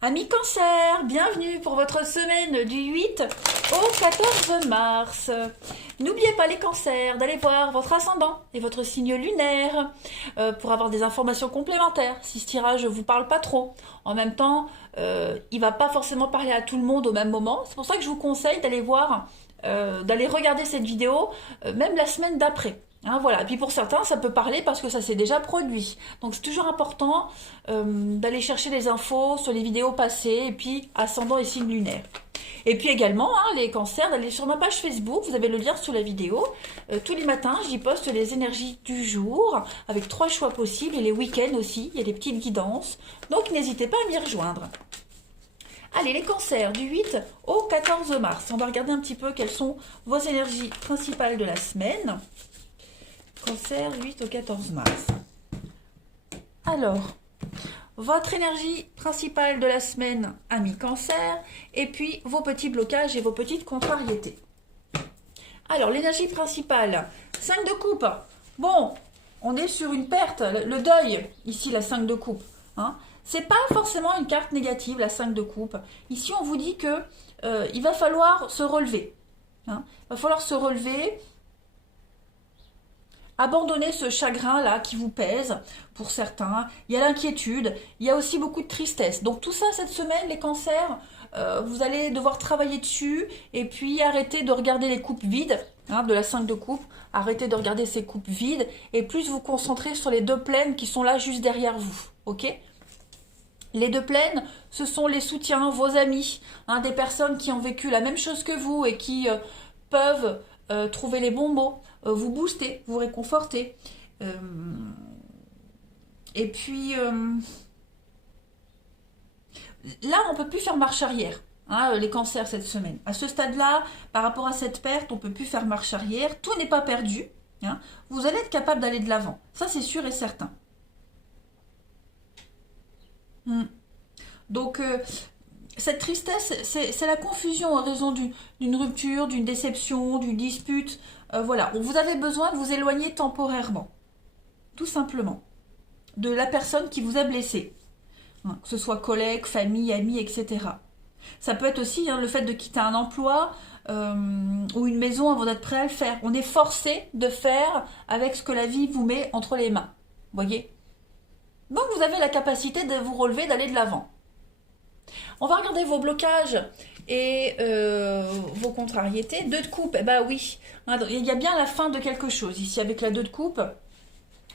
Amis Cancer, bienvenue pour votre semaine du 8 au 14 mars. N'oubliez pas les cancers d'aller voir votre ascendant et votre signe lunaire pour avoir des informations complémentaires si ce tirage ne vous parle pas trop. En même temps, il va pas forcément parler à tout le monde au même moment. C'est pour ça que je vous conseille d'aller voir, d'aller regarder cette vidéo même la semaine d'après. Hein, voilà. Et puis pour certains, ça peut parler parce que ça s'est déjà produit. Donc c'est toujours important d'aller chercher les infos sur les vidéos passées et puis ascendant et signe lunaire. Et puis également, hein, les cancers, d'aller sur ma page Facebook, vous avez le lien sous la vidéo. Tous les matins, j'y poste les énergies du jour avec 3 choix possibles et les week-ends aussi, il y a des petites guidances. Donc n'hésitez pas à m'y rejoindre. Allez, les cancers, du 8 au 14 mars. On va regarder un petit peu quelles sont vos énergies principales de la semaine. Cancer, 8 au 14 mars. Alors, votre énergie principale de la semaine, amis Cancer, et puis vos petits blocages et vos petites contrariétés. Alors, l'énergie principale, 5 de coupe. Bon, on est sur une perte, le deuil, ici la 5 de coupe. Hein. C'est pas forcément une carte négative, la 5 de coupe. Ici, on vous dit que il va falloir se relever. Hein. Il va falloir se relever. Abandonnez ce chagrin-là qui vous pèse pour certains. Il y a l'inquiétude, il y a aussi beaucoup de tristesse. Donc tout ça, cette semaine, les cancers, vous allez devoir travailler dessus et puis arrêter de regarder les coupes vides, hein, de la 5 de coupe. Arrêtez de regarder ces coupes vides et plus vous concentrer sur les 2 pleines qui sont là juste derrière vous. Ok ? Les 2 pleines, ce sont les soutiens, vos amis, hein, des personnes qui ont vécu la même chose que vous et qui peuvent trouver les bons mots, vous booster, vous réconforter. Et puis, là, on ne peut plus faire marche arrière, hein, les cancers cette semaine. À ce stade-là, par rapport à cette perte, on ne peut plus faire marche arrière. Tout n'est pas perdu. Hein. Vous allez être capable d'aller de l'avant. Ça, c'est sûr et certain. Donc, cette tristesse, c'est la confusion en raison d'une rupture, d'une déception, d'une dispute. Voilà, vous avez besoin de vous éloigner temporairement, tout simplement, de la personne qui vous a blessé, hein, que ce soit collègue, famille, amis, etc. Ça peut être aussi hein, le fait de quitter un emploi ou une maison avant d'être prêt à le faire. On est forcé de faire avec ce que la vie vous met entre les mains. Voyez ? Donc vous avez la capacité de vous relever, d'aller de l'avant. On va regarder vos blocages et vos contrariétés. 2 de coupe, eh ben oui, il y a bien la fin de quelque chose ici avec la 2 de coupe.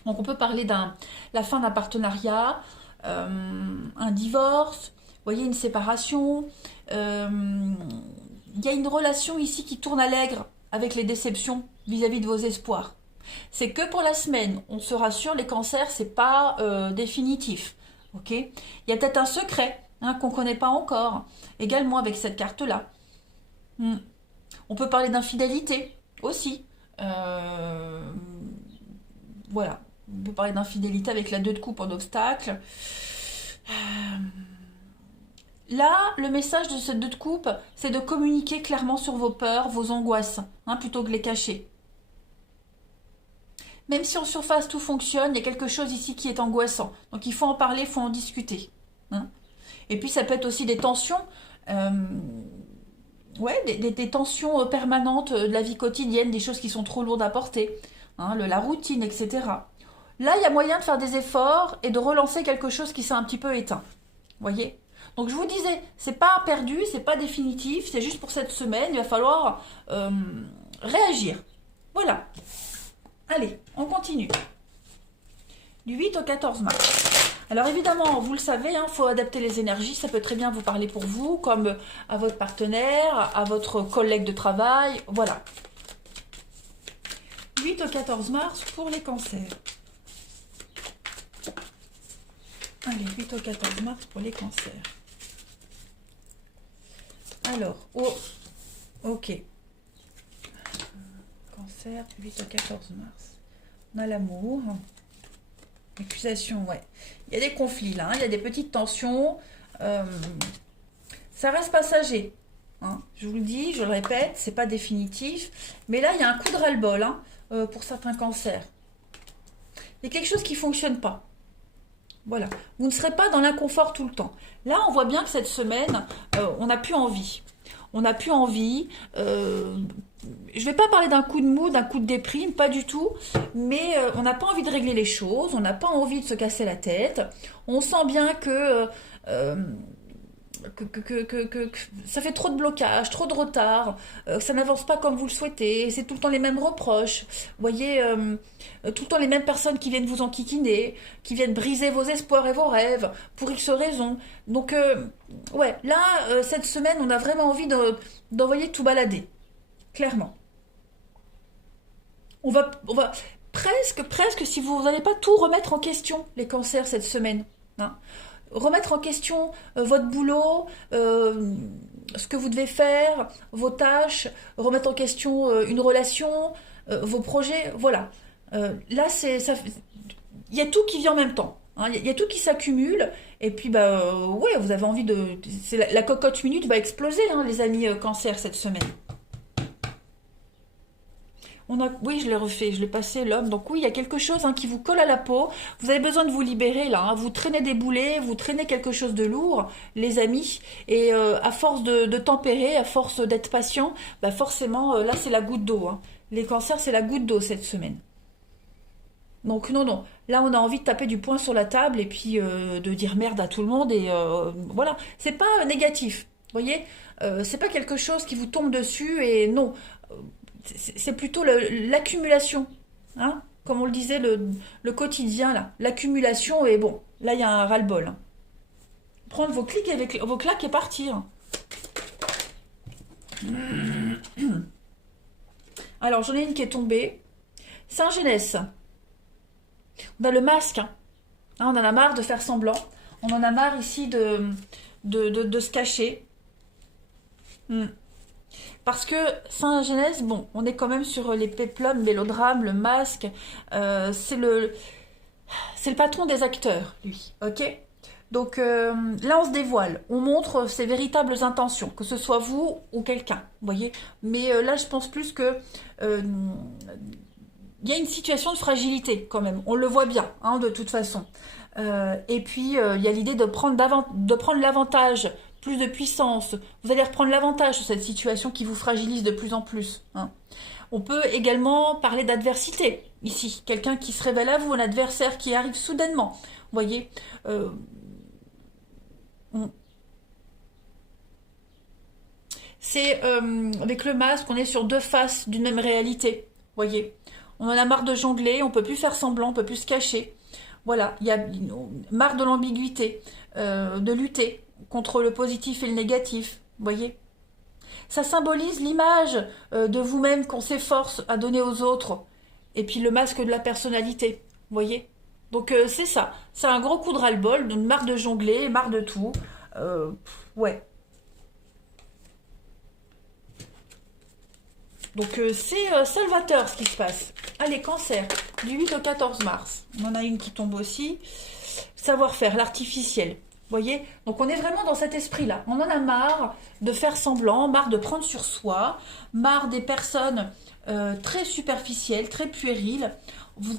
Donc on peut parler la fin d'un partenariat, un divorce, vous voyez, une séparation. Il y a une relation ici qui tourne à l'aigre avec les déceptions vis-à-vis de vos espoirs. C'est que pour la semaine, on se rassure, les cancers, c'est pas définitif. Ok ? Il y a peut-être un secret hein, qu'on ne connaît pas encore, également avec cette carte-là. On peut parler d'infidélité aussi. Voilà, on peut parler d'infidélité avec la 2 de coupe en obstacle. Là, le message de cette 2 de coupe, c'est de communiquer clairement sur vos peurs, vos angoisses, hein, plutôt que les cacher. Même si en surface tout fonctionne, il y a quelque chose ici qui est angoissant. Donc il faut en parler, il faut en discuter. Hein. Et puis ça peut être aussi des tensions, ouais, des tensions permanentes de la vie quotidienne, des choses qui sont trop lourdes à porter, hein, la routine, etc. Là, il y a moyen de faire des efforts et de relancer quelque chose qui s'est un petit peu éteint. Voyez ? Donc je vous disais, c'est pas perdu, c'est pas définitif, c'est juste pour cette semaine, il va falloir réagir. Voilà. Allez, on continue. Du 8 au 14 mars. Alors évidemment, vous le savez, il faut adapter les énergies. Ça peut très bien vous parler pour vous, comme à votre partenaire, à votre collègue de travail. Voilà. 8 au 14 mars pour les cancers. Allez, 8 au 14 mars pour les cancers. Alors, oh, ok. Cancer, 8 au 14 mars. On a l'amour. Accusation, ouais. Il y a des conflits là, hein, il y a des petites tensions. Ça reste passager. Hein. Je vous le dis, je le répète, c'est pas définitif. Mais là, il y a un coup de ras-le-bol hein, pour certains cancers. Il y a quelque chose qui ne fonctionne pas. Voilà. Vous ne serez pas dans l'inconfort tout le temps. Là, on voit bien que cette semaine, on n'a plus envie. On n'a plus envie. Je ne vais pas parler d'un coup de mou, d'un coup de déprime, pas du tout. Mais on n'a pas envie de régler les choses. On n'a pas envie de se casser la tête. On sent bien que ça fait trop de blocages, trop de retard, ça n'avance pas comme vous le souhaitez, c'est tout le temps les mêmes reproches, vous voyez, tout le temps les mêmes personnes qui viennent vous enquiquiner, qui viennent briser vos espoirs et vos rêves, pour X raisons. Donc, ouais, là, cette semaine, on a vraiment envie d'envoyer tout balader, clairement. On va presque, si vous n'allez pas tout remettre en question, les cancers, cette semaine, hein, remettre en question votre boulot, ce que vous devez faire, vos tâches, remettre en question une relation, vos projets, voilà. Là, il y a tout qui vient en même temps. Hein, il y a tout qui s'accumule. Et puis, bah, ouais, vous avez envie de. La cocotte minute va exploser, hein, les amis cancer, cette semaine. Oui, je l'ai refait, je l'ai passé l'homme. Donc oui, il y a quelque chose qui vous colle à la peau. Vous avez besoin de vous libérer là. Vous traînez des boulets, vous traînez quelque chose de lourd, les amis. Et à force de tempérer, à force d'être patient, bah forcément, là c'est la goutte d'eau. Les cancers, c'est la goutte d'eau cette semaine. Donc non, non. Là, on a envie de taper du poing sur la table et puis de dire merde à tout le monde. Et voilà, c'est pas négatif. Vous voyez, c'est pas quelque chose qui vous tombe dessus et non. C'est plutôt l'accumulation, hein, comme on le disait, le quotidien, là. L'accumulation, et bon, là, il y a un ras-le-bol. Hein. Prendre vos claques et partir. Alors, j'en ai une qui est tombée. Saint-Genès. On a le masque. Hein. On en a marre de faire semblant. On en a marre ici de se cacher. Parce que Saint-Genès, bon, on est quand même sur les péplums, le mélodrame, le masque. C'est le patron des acteurs, lui. Ok. Donc là, on se dévoile. On montre ses véritables intentions, que ce soit vous ou quelqu'un. Vous voyez. Mais là, je pense plus que il y a une situation de fragilité quand même. On le voit bien, hein, de toute façon. Et puis, il y a l'idée de prendre l'avantage, plus de puissance. Vous allez reprendre l'avantage sur cette situation qui vous fragilise de plus en plus. Hein. On peut également parler d'adversité, ici. Quelqu'un qui se révèle à vous, un adversaire qui arrive soudainement. Vous voyez C'est avec le masque, on est sur deux faces d'une même réalité. Vous voyez, on en a marre de jongler, on peut plus faire semblant, on peut plus se cacher. Voilà, il y a marre de l'ambiguïté, de lutter contre le positif et le négatif. Vous voyez, ça symbolise l'image de vous-même qu'on s'efforce à donner aux autres. Et puis le masque de la personnalité. Vous voyez, donc c'est ça. C'est un gros coup de ras-le-bol, une marre de jongler, marre de tout. Ouais. Donc c'est salvateur ce qui se passe. Allez, cancer, du 8 au 14 mars. On en a une qui tombe aussi. Savoir-faire, l'artificiel. Vous voyez? Donc on est vraiment dans cet esprit-là. On en a marre de faire semblant, marre de prendre sur soi, marre des personnes très superficielles, très puériles.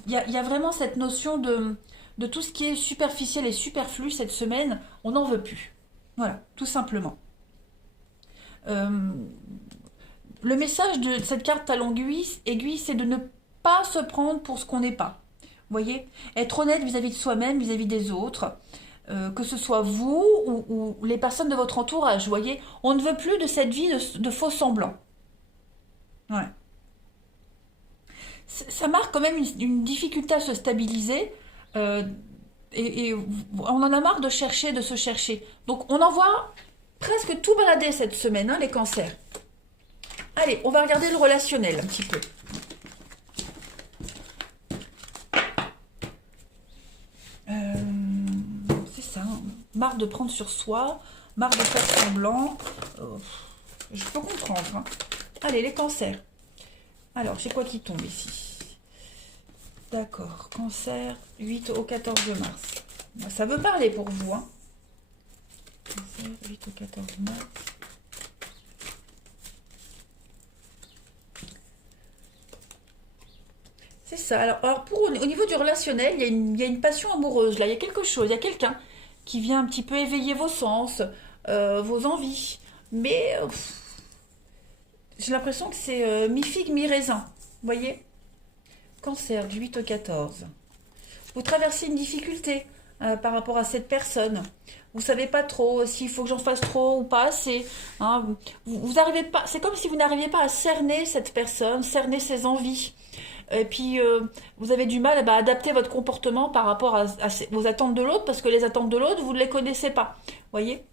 Il y a vraiment cette notion de tout ce qui est superficiel et superflu cette semaine. On n'en veut plus. Voilà, tout simplement. Euh, Le message de cette carte talon aiguille, c'est de ne pas se prendre pour ce qu'on n'est pas. Vous voyez, être honnête vis-à-vis de soi-même, vis-à-vis des autres, que ce soit vous ou les personnes de votre entourage. Vous voyez, on ne veut plus de cette vie de faux semblants. Ouais. Ça marque quand même une difficulté à se stabiliser et on en a marre de chercher, de se chercher. Donc on en voit presque tout balader cette semaine, hein, les cancers. Allez, on va regarder le relationnel un petit peu. C'est ça. Hein. Marre de prendre sur soi, marre de faire semblant. Je peux comprendre. Hein. Allez, les cancers. Alors, j'ai quoi qui tombe ici? D'accord. Cancer, 8 au 14 mars. Ça veut parler pour vous. Hein. Cancer, 8 au 14 mars. C'est ça. Alors au niveau du relationnel, il y a une passion amoureuse, là, il y a quelque chose, il y a quelqu'un qui vient un petit peu éveiller vos sens, vos envies. Mais j'ai l'impression que c'est mi-figue, mi-raisin. Vous voyez? Cancer, du 8 au 14. Vous traversez une difficulté par rapport à cette personne. Vous savez pas trop s'il faut que j'en fasse trop ou pas assez. Hein. Vous arrivez pas. C'est comme si vous n'arriviez pas à cerner cette personne, cerner ses envies. Et puis vous avez du mal à adapter votre comportement par rapport à vos attentes de l'autre parce que les attentes de l'autre vous ne les connaissez pas. Voyez?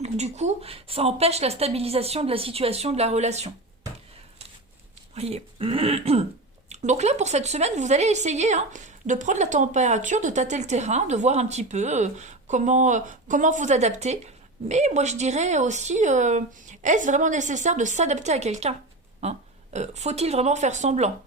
Donc, du coup, ça empêche la stabilisation de la situation de la relation. Voyez? Donc là, pour cette semaine, vous allez essayer de prendre la température, de tâter le terrain, de voir un petit peu comment vous adapter. Mais moi, je dirais aussi, est-ce vraiment nécessaire de s'adapter à quelqu'un? Hein? Faut-il vraiment faire semblant?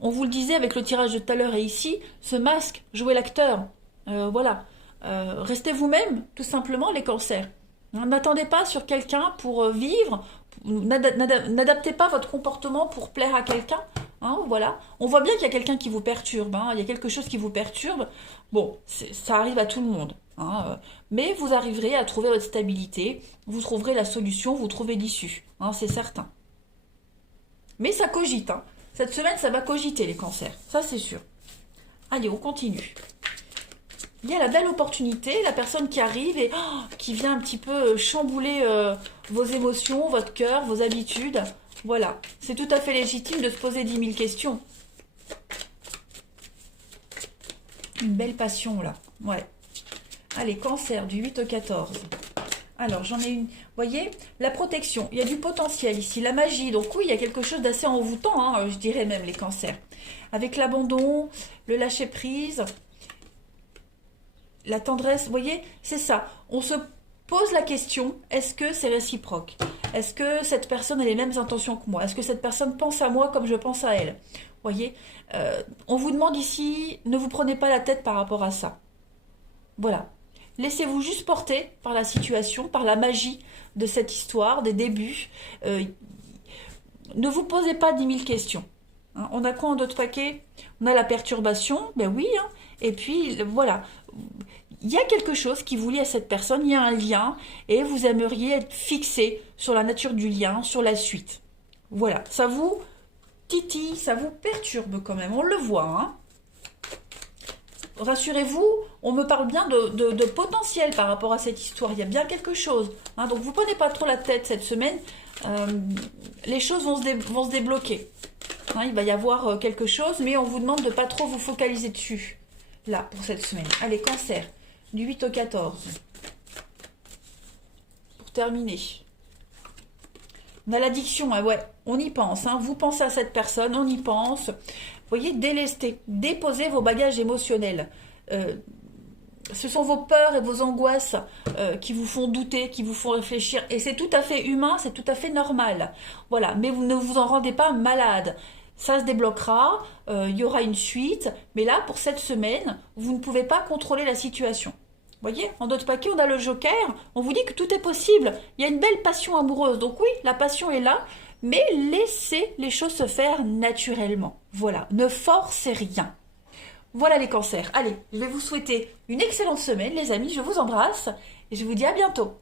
On vous le disait avec le tirage de tout à l'heure et ici, ce masque, jouez l'acteur. Voilà. Restez vous-même, tout simplement, les cancers. N'attendez pas sur quelqu'un pour vivre. N'adaptez pas votre comportement pour plaire à quelqu'un. Hein, voilà. On voit bien qu'il y a quelqu'un qui vous perturbe. Hein, il y a quelque chose qui vous perturbe. Bon, ça arrive à tout le monde. Hein, mais vous arriverez à trouver votre stabilité. Vous trouverez la solution, vous trouvez l'issue. Hein, c'est certain. Mais ça cogite. Hein. Cette semaine, ça va cogiter les cancers. Ça, c'est sûr. Allez, on continue. Il y a la belle opportunité, la personne qui arrive et qui vient un petit peu chambouler vos émotions, votre cœur, vos habitudes. Voilà, c'est tout à fait légitime de se poser 10 000 questions. Une belle passion là, ouais. Allez, cancer, du 8 au 14. Alors, j'en ai une. Vous voyez, la protection, il y a du potentiel ici, la magie. Donc oui, il y a quelque chose d'assez envoûtant, hein, je dirais même, les cancers. Avec l'abandon, le lâcher-prise, la tendresse, vous voyez, c'est ça. On se pose la question, est-ce que c'est réciproque? Est-ce que cette personne a les mêmes intentions que moi? Est-ce que cette personne pense à moi comme je pense à elle? Vous voyez, on vous demande ici, ne vous prenez pas la tête par rapport à ça. Voilà. Laissez-vous juste porter par la situation, par la magie de cette histoire, des débuts. Ne vous posez pas 10 000 questions. Hein, on a quoi en d'autres paquets? On a la perturbation, ben oui. Hein, et puis, voilà. Il y a quelque chose qui vous lie à cette personne, il y a un lien, et vous aimeriez être fixé sur la nature du lien, sur la suite. Voilà. Ça vous titille, ça vous perturbe quand même, on le voit, hein. Rassurez-vous, on me parle bien de potentiel par rapport à cette histoire. Il y a bien quelque chose. Hein, donc, vous ne prenez pas trop la tête cette semaine. Les choses vont se débloquer. Hein, il va y avoir quelque chose, mais on vous demande de ne pas trop vous focaliser dessus. Là, pour cette semaine. Allez, cancer, du 8 au 14. Pour terminer. On a l'addiction, hein, ouais, on y pense. Hein, vous pensez à cette personne, on y pense. Vous voyez, délester, déposer vos bagages émotionnels. Ce sont vos peurs et vos angoisses qui vous font douter, qui vous font réfléchir. Et c'est tout à fait humain, c'est tout à fait normal. Voilà, mais vous ne vous en rendez pas malade. Ça se débloquera, il y aura une suite. Mais là, pour cette semaine, vous ne pouvez pas contrôler la situation. Vous voyez, en d'autres paquets, on a le joker. On vous dit que tout est possible. Il y a une belle passion amoureuse. Donc oui, la passion est là. Mais laissez les choses se faire naturellement. Voilà, ne forcez rien. Voilà les cancers. Allez, je vais vous souhaiter une excellente semaine, les amis. Je vous embrasse et je vous dis à bientôt.